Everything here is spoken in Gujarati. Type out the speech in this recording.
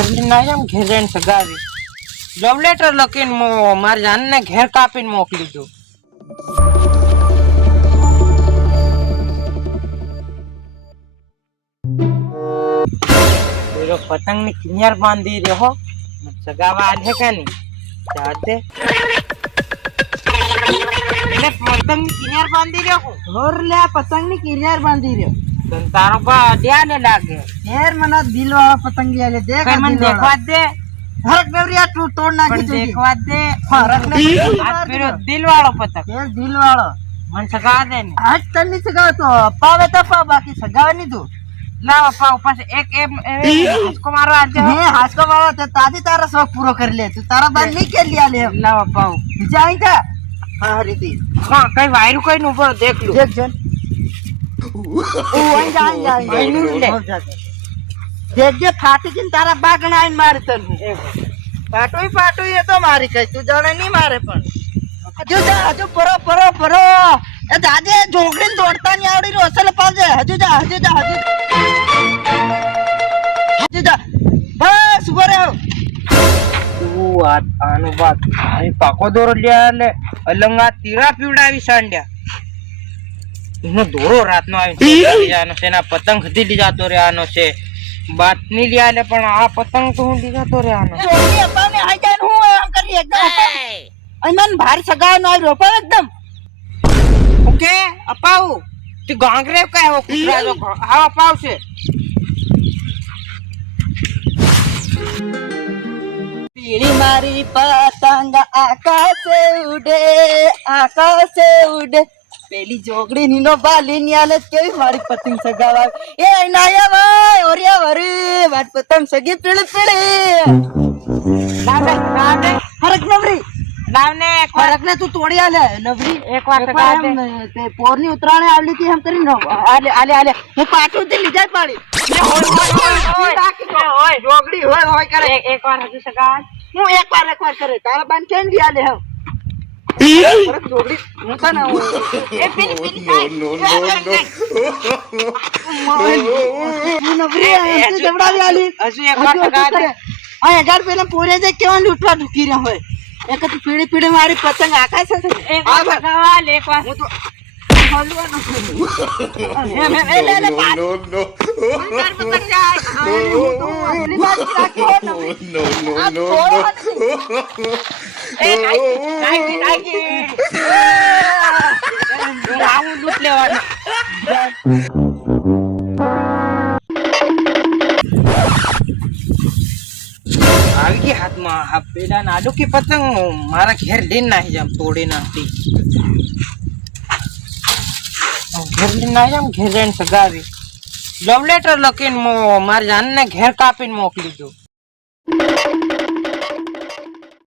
ઘેર લઈને આવ્યા ઘેર જઈને સગાવી લવ લેટર લખીને મારી જાનને ઘેર કાપીને મોકલી દઉં. પેલો પતંગ ની કિનાર બાંધી રહ્યો સગાવા આલે કે નહીં જાતે પતંગ ની કિનાર બાંધી રહ્યો હોર લે પતંગ ની કિનાર બાંધી રહ્યો તારો બા ડ્યાને લાગે યાર મને દિલ વાળો પતંગ લે દેખ મને દેખવા દે હરક નવરિયા તું તોડ નાખી તું દેખવા દે હરક ને પેલો દિલ વાળો પતંગ યાર દિલ વાળો મને સગા દે ને આજ તન ની સગાવ તો પાવે તો પા બાકી સગાવે નહીં તું લાવ પાવ પાસે એક હાસકો મારો આજે હે હાસકો વાળો તે તાજી તારા શોખ પૂરો કરી લે તું તારા બાદ નહીં કે લ્યા લે લાવ પાવ બીજા અહીં તા હા રીતિ હા કઈ વાયરું કઈ નું ઉપર દેખ લો દેખ જન ઓ અહીં જા વાયરું લે દેખ જે ફાટી જઈને તારા બાગણા આઈને મારે તન પાટોય એ તો મારી કઈ તું જાણે નહીં મારે પણ હજુ જા હજુ પરો એ દાદે જોગડીને દોડતા નહીં આવડી રહ્યો અસલ પાવજે હજુ જા બસ ઉભો રહ્યો આનું વાત અહીં પાકો દોરો લ્યા લે અલંગા તીરા પીવડાવી સાંડ્યા એનો દોરો રાતનો આવી છે એના પતંગ ખધી લઈ જતો રહ્યાનો છે બાત નહીં લ્યા લે પણ આ પતંગ તો હું લઈ જતો રહ્યાનો જોગડી અપાને આઈ જાય હું આમ કરી એકદમ અમન ભારી સગાવ નો આવ્યો પણ એકદમ ઓકે અપાવ તું ગાંગરે કહેવો કુતરા જો હા અપાવ છે પીળી મારી પતંગ આકાશે ઉડે પેલી જોગડી નીનો બાલી ની હાલત કેવી મારી પતંગ સગાવા એ નાયા ભાઈ ઓરિયા વરી વાત પતંગ સગી પીળી લાવ હરક નવરી લાવને હરક ને તું તોડી આલે નવરી એકવાર સગા દે તે પોરની ઉતરાણે આવલી હતી એમ કરીને આલે હું પાછું થી લીધા પાડી જોગડી હોય કરે એકવાર હજુ સગા હું એકવાર કરે તારા બાન કેમ ગયા લે હમ જોગડી હું તો ના એ પેલી નવરી જવડાવી આલી હજુ એકવાર સગા દે આ એગાર પેલા પોરે જે કેવા લૂટવા ઢુકી રહ્યા હોય એક તો પીડી મારી પતંગ આકાશ છે એકવાર સગા લે એકવાર હું તો લૂટ લેવાનું આવી ગઈ હાથમાં આ પેલા નાડુ કે પતંગ મારા ઘેર લઈને નાખી જામ તોડી નાખતી ઘેર લઈને નાખી જામ ઘેર જઈને સગાવી લવ લેટર લખીને મારી જાનને ઘેર કાપીને મોકલી દઉં.